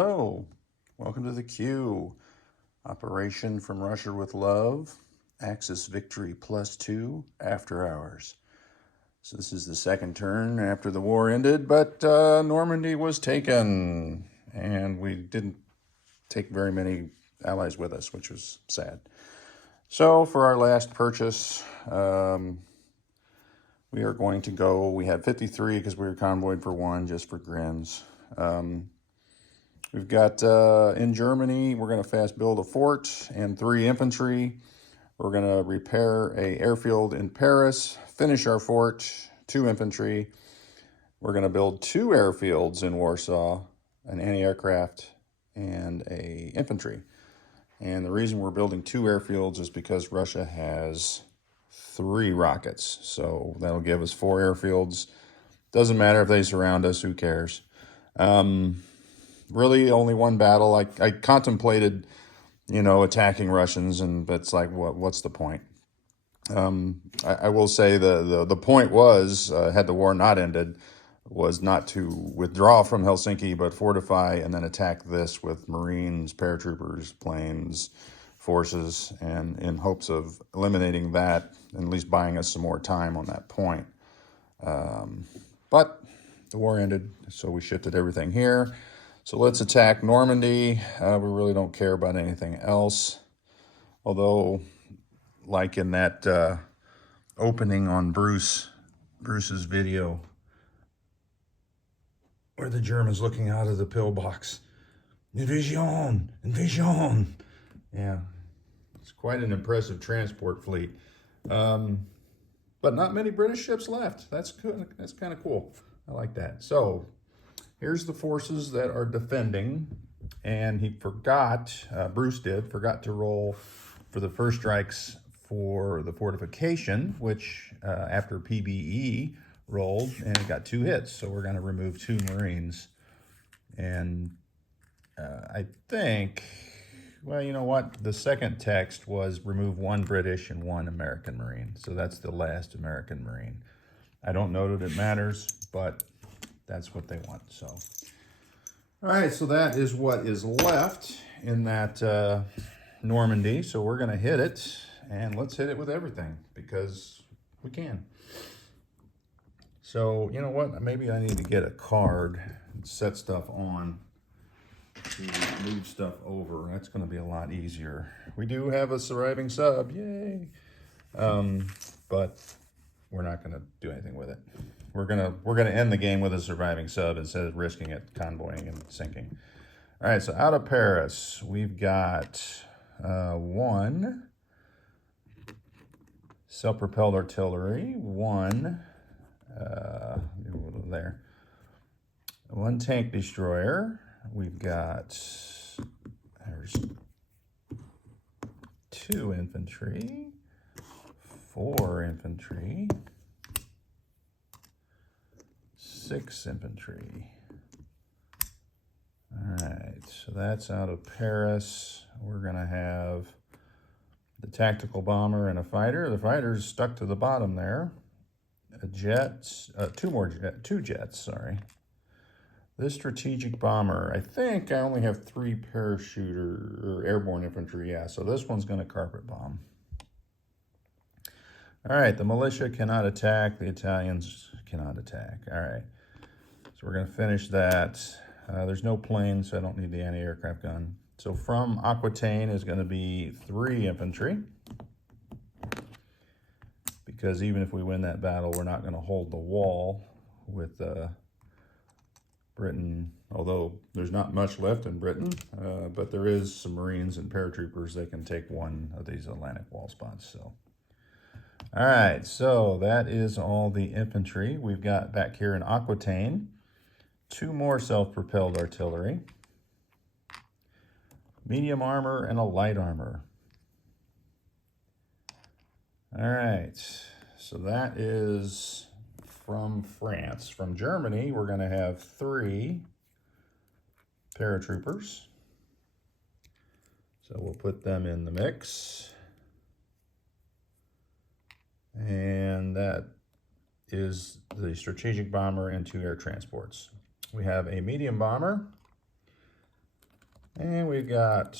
Hello, welcome to the Q. Operation from Russia with Love, Axis Victory +2, After Hours. So this is the second turn after the war ended, but Normandy was taken, and we didn't take very many allies with us, which was sad. So for our last purchase, we are going to go, we had 53 because we were convoyed for one, just for grins. We've got, in Germany, we're going to fast build a fort and 3 infantry. We're going to repair a airfield in Paris, finish our fort, 2 infantry. We're going to build 2 airfields in Warsaw, an anti-aircraft and a infantry. And the reason we're building 2 airfields is because Russia has 3 rockets. So that'll give us 4 airfields. Doesn't matter if they surround us, who cares? Really only one battle. I contemplated, attacking Russians, but it's like, what's the point? I will say the point was, had the war not ended, was not to withdraw from Helsinki, but fortify and then attack this with Marines, paratroopers, planes, forces, and in hopes of eliminating that, and at least buying us some more time on that point. But the war ended, so we shifted everything here. So let's attack Normandy. We really don't care about anything else. Although, like in that opening on Bruce's video, where the German's looking out of the pillbox. Invasion! Invasion! Yeah, it's quite an impressive transport fleet. But not many British ships left. That's kind of cool. I like that. So here's the forces that are defending, and he forgot, Bruce forgot to roll for the first strikes for the fortification, which after PBE rolled, and it got 2 hits. So we're going to remove 2 Marines. And I think, well, you know what? The second text was remove 1 British and 1 American Marine. So that's the last American Marine. I don't know that it matters, but that's what they want. So, all right, so that is what is left in that Normandy. So we're going to hit it, and let's hit it with everything because we can. So, you know what? Maybe I need to get a card and set stuff on to move stuff over. That's going to be a lot easier. We do have a surviving sub, yay! But we're not going to do anything with it. We're gonna end the game with a surviving sub instead of risking it convoying and sinking. All right, so out of Paris, we've got 1 self-propelled artillery, 1 there, 1 tank destroyer. We've got there's 2 infantry, 4 infantry. 6 infantry. All right, so that's out of Paris. We're gonna have the tactical bomber and a fighter. The fighter's stuck to the bottom there. A jet, 2 jets, sorry. This strategic bomber, I think I only have 3 parachuter or airborne infantry, yeah, so this one's gonna carpet bomb. All right, the militia cannot attack, the Italians cannot attack. All right. So we're going to finish that. There's no plane, so I don't need the anti-aircraft gun. So from Aquitaine is going to be 3 infantry. Because even if we win that battle, we're not going to hold the wall with Britain. Although there's not much left in Britain, but there is some Marines and paratroopers that can take one of these Atlantic wall spots. So, all right, so that is all the infantry we've got back here in Aquitaine. 2 more self-propelled artillery, medium armor, and a light armor. All right, so that is from France. From Germany, we're going to have 3 paratroopers. So we'll put them in the mix. And that is the strategic bomber and 2 air transports. We have a medium bomber, And we've got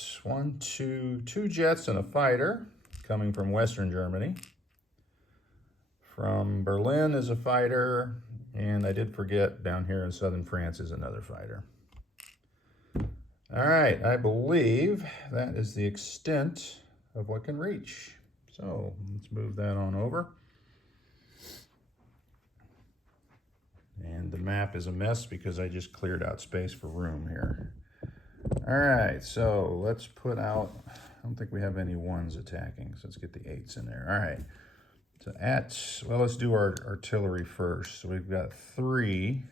two jets and a fighter coming from Western Germany. From Berlin is a fighter, and I did forget down here in southern France is another fighter. All right, I believe that is the extent of what can reach. So let's move that on over. And the map is a mess because I just cleared out space for room here. All right, so let's put out, I don't think we have any ones attacking, so let's get the 8s in there. All right, so well, let's do our artillery first. So we've got 3,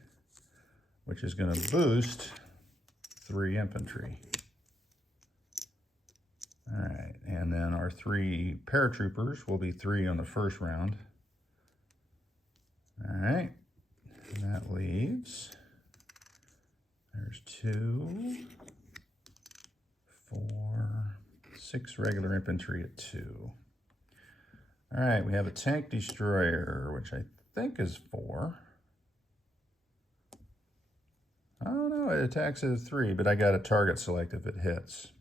which is gonna boost 3 infantry. All right, and then our 3 paratroopers will be 3 on the first round. All right, and that leaves, there's 2, 4, 6 regular infantry at 2. All right, we have a tank destroyer, which I think is 4. Oh no, it attacks at 3, but I got a target select if it hits.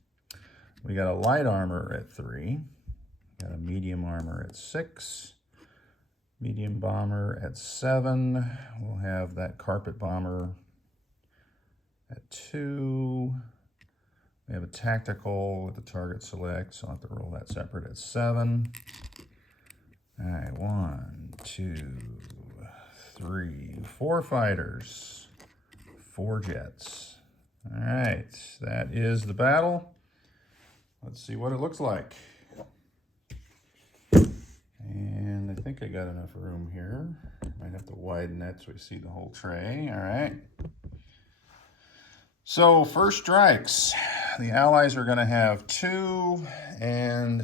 We got a light armor at 3. Got a medium armor at 6. Medium bomber at 7. We'll have that carpet bomber at 2. We have a tactical with the target select, so I'll have to roll that separate at 7. All right, 1, 2, 3, 4 fighters, 4 jets. All right, that is the battle. Let's see what it looks like. And I think I got enough room here. Might have to widen that so we see the whole tray. All right. So first strikes, the Allies are going to have 2, and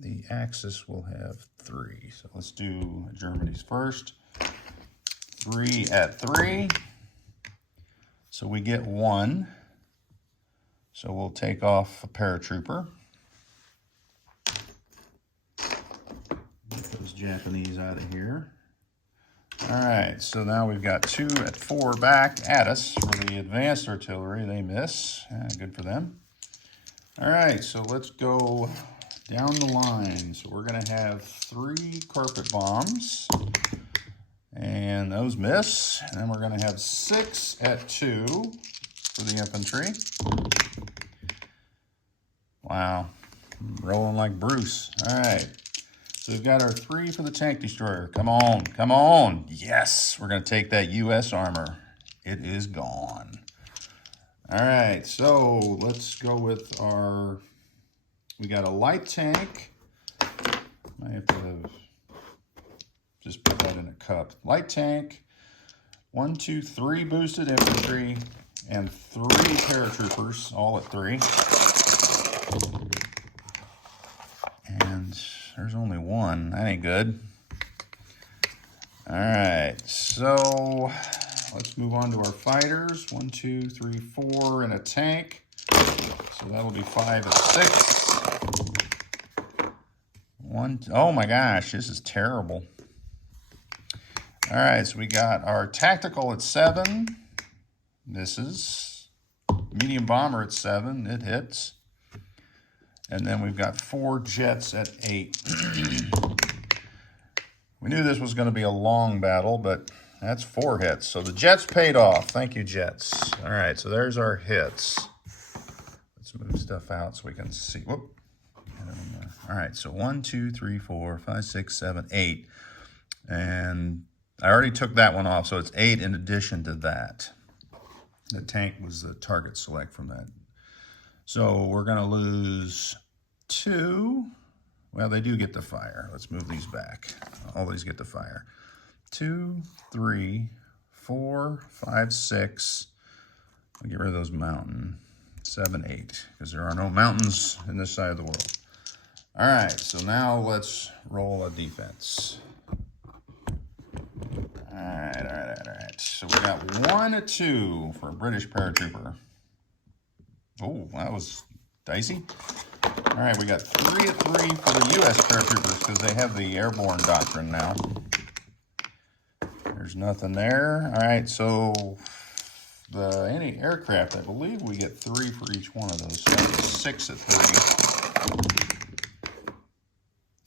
the Axis will have 3. So let's do Germany's first. 3 at 3. So we get 1. So we'll take off a paratrooper. Get those Japanese out of here. All right, so now we've got 2 at 4 back at us for the advanced artillery. They miss. Good for them. All right, so let's go down the line. So we're going to have 3 carpet bombs, and those miss. And then we're going to have 6 at 2 for the infantry. Wow, I'm rolling like Bruce. All right. So we've got our 3 for the tank destroyer. Come on, come on. Yes, we're going to take that U.S. armor. It is gone. All right, so let's go with our, we got a light tank. I have to just put that in a cup. Light tank, 1, 2, 3 boosted infantry, and 3 paratroopers, all at 3. And there's only 1. That ain't good. All right, so let's move on to our fighters. 1, 2, 3, 4 in a tank. So that'll be 5 at 6. Oh my gosh, this is terrible. All right, so we got our tactical at 7. Misses. Medium bomber at 7. It hits. And then we've got 4 jets at 8. We knew this was going to be a long battle, but that's 4 hits. So the jets paid off. Thank you, jets. All right, so there's our hits. Let's move stuff out so we can see. Whoop. All right, so 1, 2, 3, 4, 5, 6, 7, 8. And I already took that one off, so it's 8 in addition to that. The tank was the target select from that. So we're going to lose 2. Well, they do get the fire. Let's move these back. All these get the fire. 2, 3, 4, 5, 6. I'll get rid of those mountain. 7, 8, because there are no mountains in this side of the world. All right, so now let's roll a defense. All right. So we got 1 at 2 for a British paratrooper. Oh, that was dicey. All right, we got 3 at 3 for the U.S. paratroopers because they have the airborne doctrine now. There's nothing there. All right, so the anti-aircraft, I believe we get 3 for each one of those. So that's 6 at 3.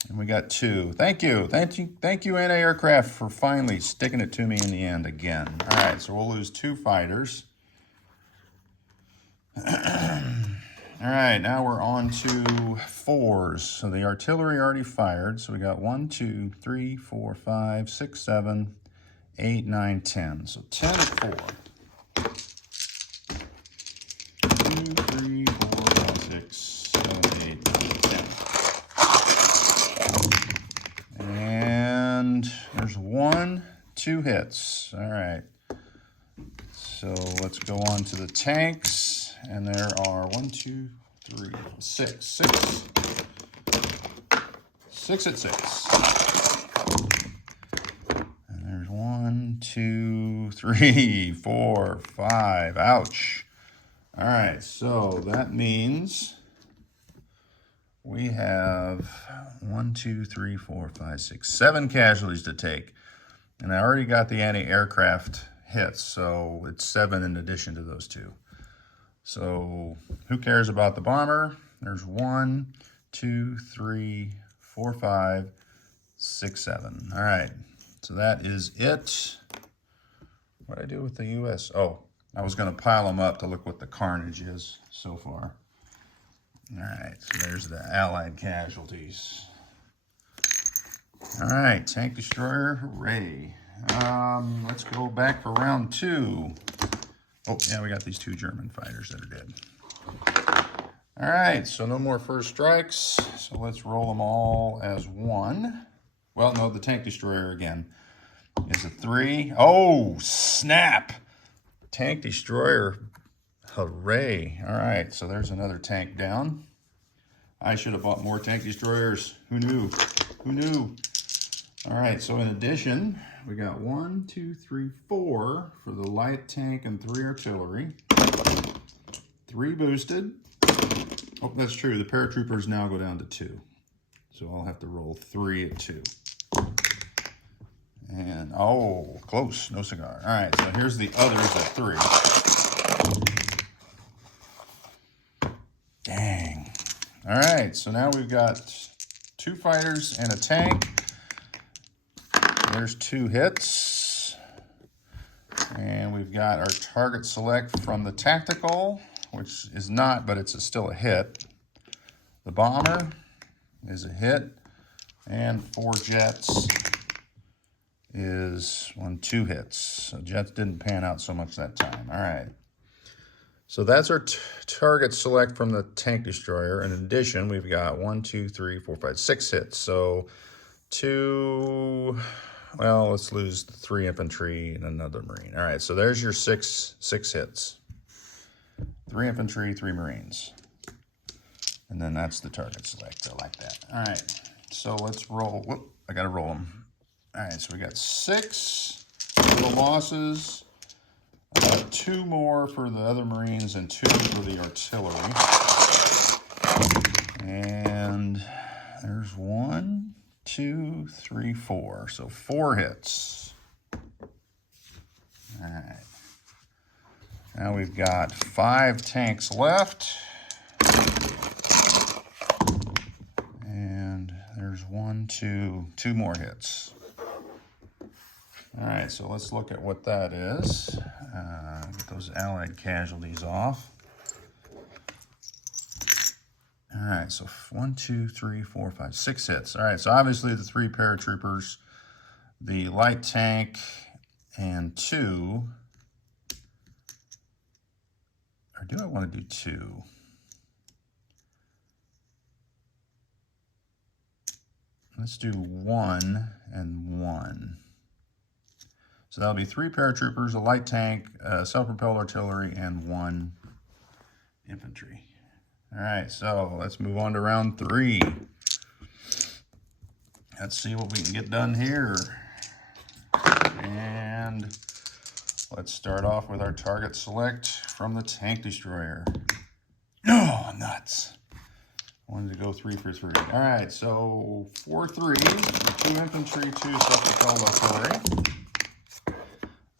And we got 2. Thank you, anti-aircraft, for finally sticking it to me in the end again. All right, so we'll lose 2 fighters. All right, now we're on to 4s. So the artillery already fired. So we got 1, 2, 3, 4, 5, 6, 7, 8, 9, 10. So 10 at 4. 2, 3, 4, 5, 6, 7, 8, 9, 10. And there's 1, 2 hits. All right. So let's go on to the tanks. And there are 1, 2, 3, 6. 6 at 6. And there's 1, 2, 3, 4, 5. Ouch. All right, so that means we have 1, 2, 3, 4, 5, 6, 7 casualties to take. And I already got the anti-aircraft hits, so it's 7 in addition to those 2. So who cares about the bomber? There's 1, 2, 3, 4, 5, 6, 7. All right, so that is it. What did I do with the U.S.? Oh, I was going to pile them up to look what the carnage is so far. All right, so there's the Allied casualties. All right, tank destroyer, hooray. Let's go back for round 2. Oh, yeah, we got these 2 German fighters that are dead. All right, so no more first strikes. So let's roll them all as 1. Well, no, the tank destroyer again is a 3. Oh, snap! Tank destroyer, hooray. All right, so there's another tank down. I should have bought more tank destroyers. Who knew? Who knew? All right, so in addition, we got 1, 2, 3, 4 for the light tank and 3 artillery. 3 boosted. Oh, that's true. The paratroopers now go down to 2. So I'll have to roll 3 at 2. And, oh, close. No cigar. All right, so here's the others at 3. Dang. All right, so now we've got 2 fighters and a tank. There's 2 hits. And we've got our target select from the tactical, which is not, but it's still a hit. The bomber is a hit. And 4 jets is 2 hits. So jets didn't pan out so much that time. All right. So that's our target select from the tank destroyer. In addition, we've got 1, 2, 3, 4, 5, 6 hits. So 2... Well, let's lose 3 infantry and another marine. All right, so there's your six hits. 3 infantry, 3 marines. And then that's the target select. I like that. All right, so let's roll. Whoop, I got to roll them. All right, so we got 6 for the losses. 2 more for the other marines and 2 for the artillery. And there's 1, 2, 3, 4. So 4 hits. All right. Now we've got 5 tanks left. And there's 1, 2 more hits. All right, so let's look at what that is. Get those Allied casualties off. All right, so 1, 2, 3, 4, 5, 6 hits. All right, so obviously the 3 paratroopers, the light tank, and 2. Or do I want to do 2? Let's do 1 and 1. So that'll be 3 paratroopers, a light tank, self-propelled artillery, and 1 infantry. All right, so let's move on to round 3. Let's see what we can get done here. And let's start off with our target select from the tank destroyer. Oh, nuts. I wanted to go 3 for 3. All right, so 4 3s, 2 infantry, 2 self-propelled artillery.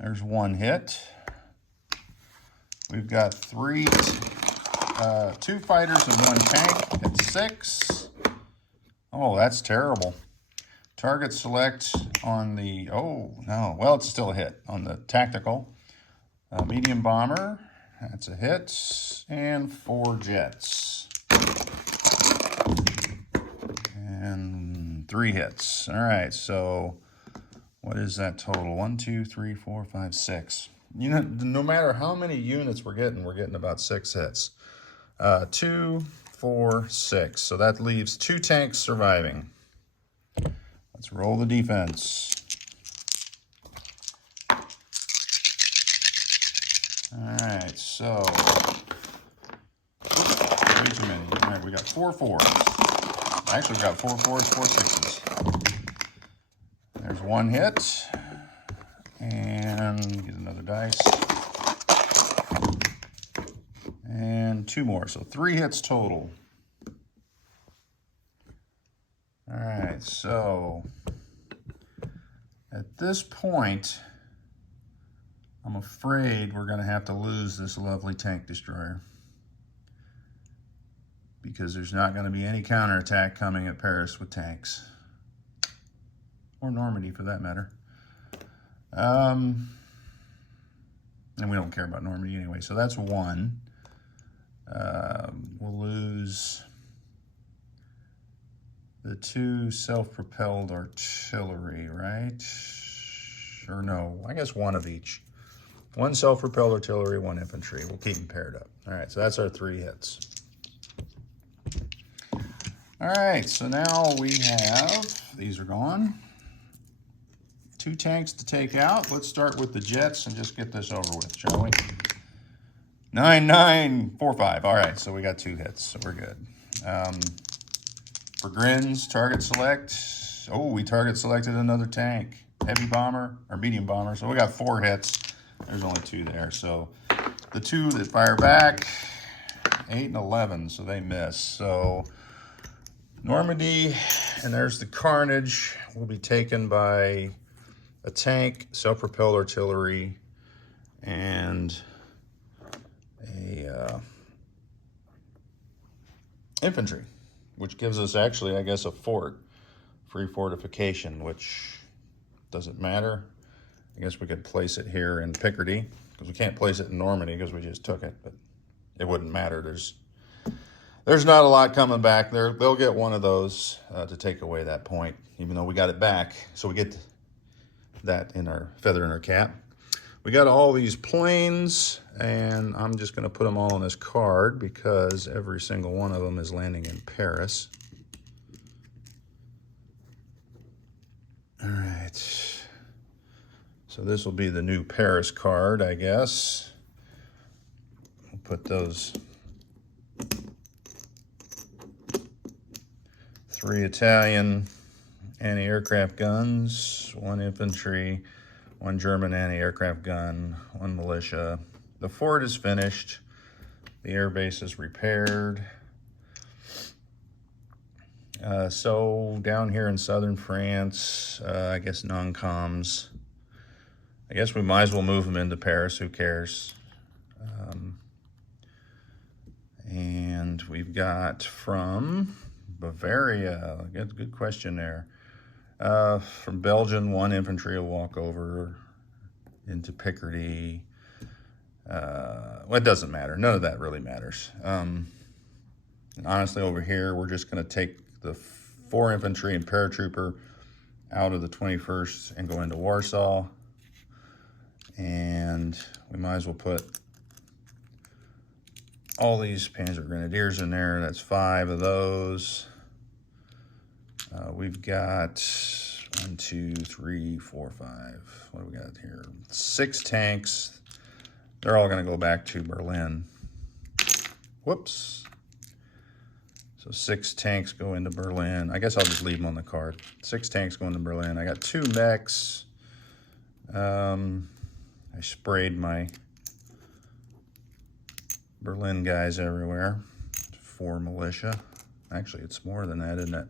There's 1 hit. We've got two fighters and one tank at 6. Oh, that's terrible. Target select on the, oh no, well, it's still a hit on the tactical. Medium bomber, that's a hit, and 4 jets. And 3 hits. All right, so what is that total? 1, 2, 3, 4, 5, 6. You know, no matter how many units we're getting about 6 hits. 2, 4, 6. So that leaves 2 tanks surviving. Let's roll the defense. All right, so way too many. All right, we got 4 4s. Actually, we got 4 4s, 4 6s. There's 1 hit, and get another dice, and 2 more. So 3 hits total. All right, so at this point, I'm afraid we're going to have to lose this lovely tank destroyer because there's not going to be any counterattack coming at Paris with tanks, or Normandy for that matter. And we don't care about Normandy anyway, so that's 1. We'll lose the 2 self-propelled artillery, right? Or no, I guess 1 of each. 1 self-propelled artillery, 1 infantry. We'll keep them paired up. All right, so that's our 3 hits. All right, so now we have, these are gone. 2 tanks to take out. Let's start with the jets and just get this over with, shall we? 9, 9, 4, 5. All right, so we got 2 hits, so we're good. For grins, target select. Oh, we target selected another tank. Heavy bomber, or medium bomber. So we got 4 hits. There's only 2 there. So the 2 that fire back, 8 and 11, so they miss. So Normandy, and there's the carnage, will be taken by a tank, self-propelled artillery, and a infantry, which gives us actually, I guess, a fort, free fortification, which doesn't matter. I guess we could place it here in Picardy, because we can't place it in Normandy because we just took it, but it wouldn't matter. There's not a lot coming back. They'll get one of those to take away that point, even though we got it back. So we get that in our feather in our cap. We got all these planes, and I'm just going to put them all on this card because every single one of them is landing in Paris. All right. So this will be the new Paris card, I guess. We'll put those 3 Italian anti-aircraft guns, 1 infantry, 1 German anti-aircraft gun, 1 militia. The fort is finished. The air base is repaired. So down here in southern France, I guess non-coms. I guess we might as well move them into Paris. Who cares? And we've got from Bavaria. Good question there. From Belgium, 1 infantry will walk over into Picardy. Well, it doesn't matter. None of that really matters. And honestly, over here, we're just going to take the 4 infantry and paratrooper out of the 21st and go into Warsaw. And we might as well put all these Panzer Grenadiers in there. That's 5 of those. We've got 1, 2, 3, 4, 5. What do we got here? 6 tanks. They're all going to go back to Berlin. Whoops. So 6 tanks go into Berlin. I guess I'll just leave them on the card. 6 tanks go into Berlin. I got 2 mechs. I sprayed my Berlin guys everywhere. 4 militia. Actually, it's more than that, isn't it?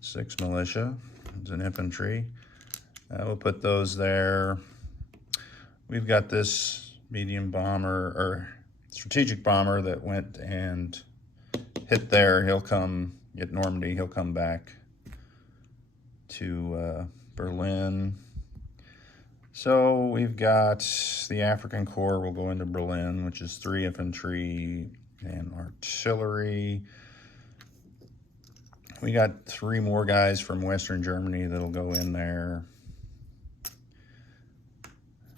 6 militia. There's an infantry. We'll put those there. We've got this medium bomber or strategic bomber that went and hit there. He'll come at Normandy. He'll come back to Berlin. So we've got the African Corps will go into Berlin, which is 3 infantry and artillery. We got 3 more guys from Western Germany that'll go in there.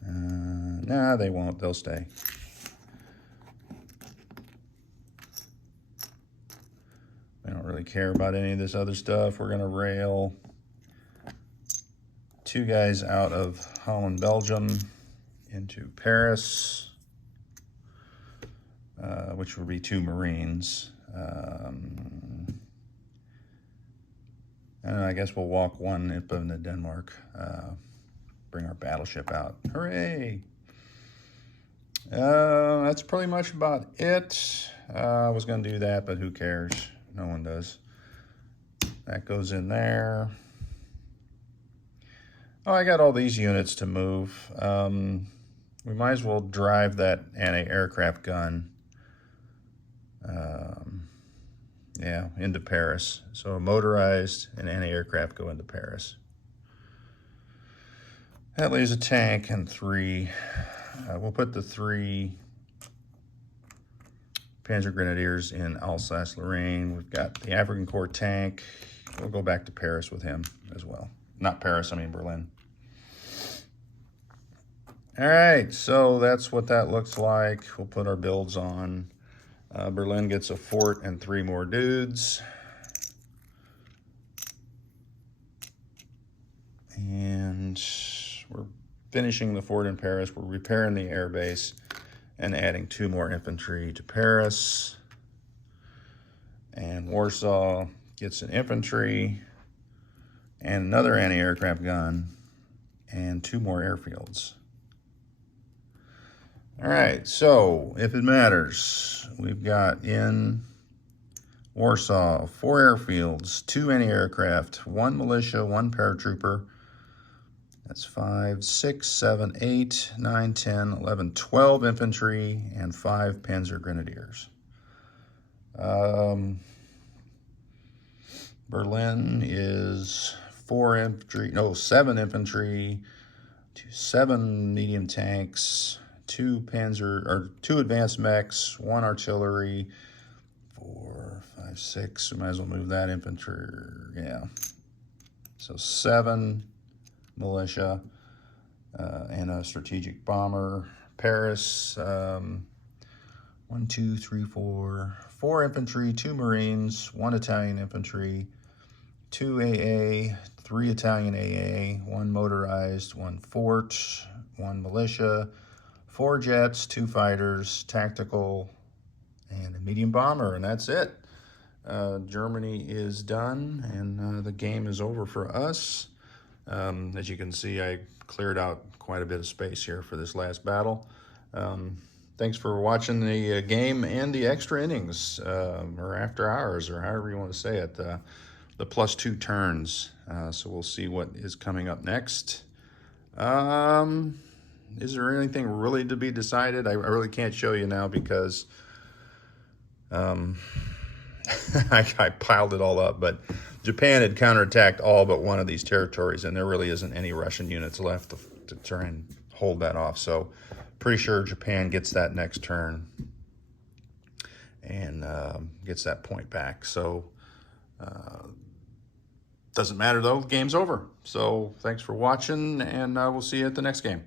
Nah, they won't. They'll stay. We don't really care about any of this other stuff. We're going to rail 2 guys out of Holland, Belgium into Paris, which will be 2 Marines. And I guess we'll walk 1 up into Denmark, bring our battleship out. Hooray! That's pretty much about it. I was going to do that, but who cares? No one does. That goes in there. Oh, I got all these units to move. We might as well drive that anti-aircraft gun into Paris. So a motorized and anti-aircraft go into Paris. That leaves a tank and 3. We'll put the 3 Panzer Grenadiers in Alsace-Lorraine. We've got the African Corps tank. We'll go back to Paris with him as well. Not Paris, I mean Berlin. All right, so that's what that looks like. We'll put our builds on. Berlin gets a fort and 3 more dudes. And we're finishing the fort in Paris. We're repairing the air base and adding 2 more infantry to Paris. And Warsaw gets an infantry and another anti-aircraft gun and 2 more airfields. All right, so if it matters, we've got in Warsaw 4 airfields, 2 anti-aircraft, 1 militia, 1 paratrooper. That's 5, 6, 7, 8, 9, 10, 11, 12 infantry, and 5 Panzer Grenadiers. Berlin is 7 infantry, 7 medium tanks, 2 advanced mechs, 1 artillery, 4, 5, 6. We might as well move that infantry. Yeah. So 7 militia and a strategic bomber. Paris, 1, 2, 3, 4. 4 infantry, 2 Marines, 1 Italian infantry, 2 AA, 3 Italian AA, 1 motorized, 1 fort, 1 militia, 4 jets, 2 fighters, tactical, and a medium bomber, and that's it. Germany is done, and the game is over for us. As you can see, I cleared out quite a bit of space here for this last battle. Thanks for watching the game and the extra innings, or after hours, or however you want to say it, the +2 turns. So we'll see what is coming up next. Is there anything really to be decided? I really can't show you now because I piled it all up, but Japan had counterattacked all but one of these territories, and there really isn't any Russian units left to try and hold that off. So pretty sure Japan gets that next turn and gets that point back. So doesn't matter though, the game's over. So thanks for watching, and we'll see you at the next game.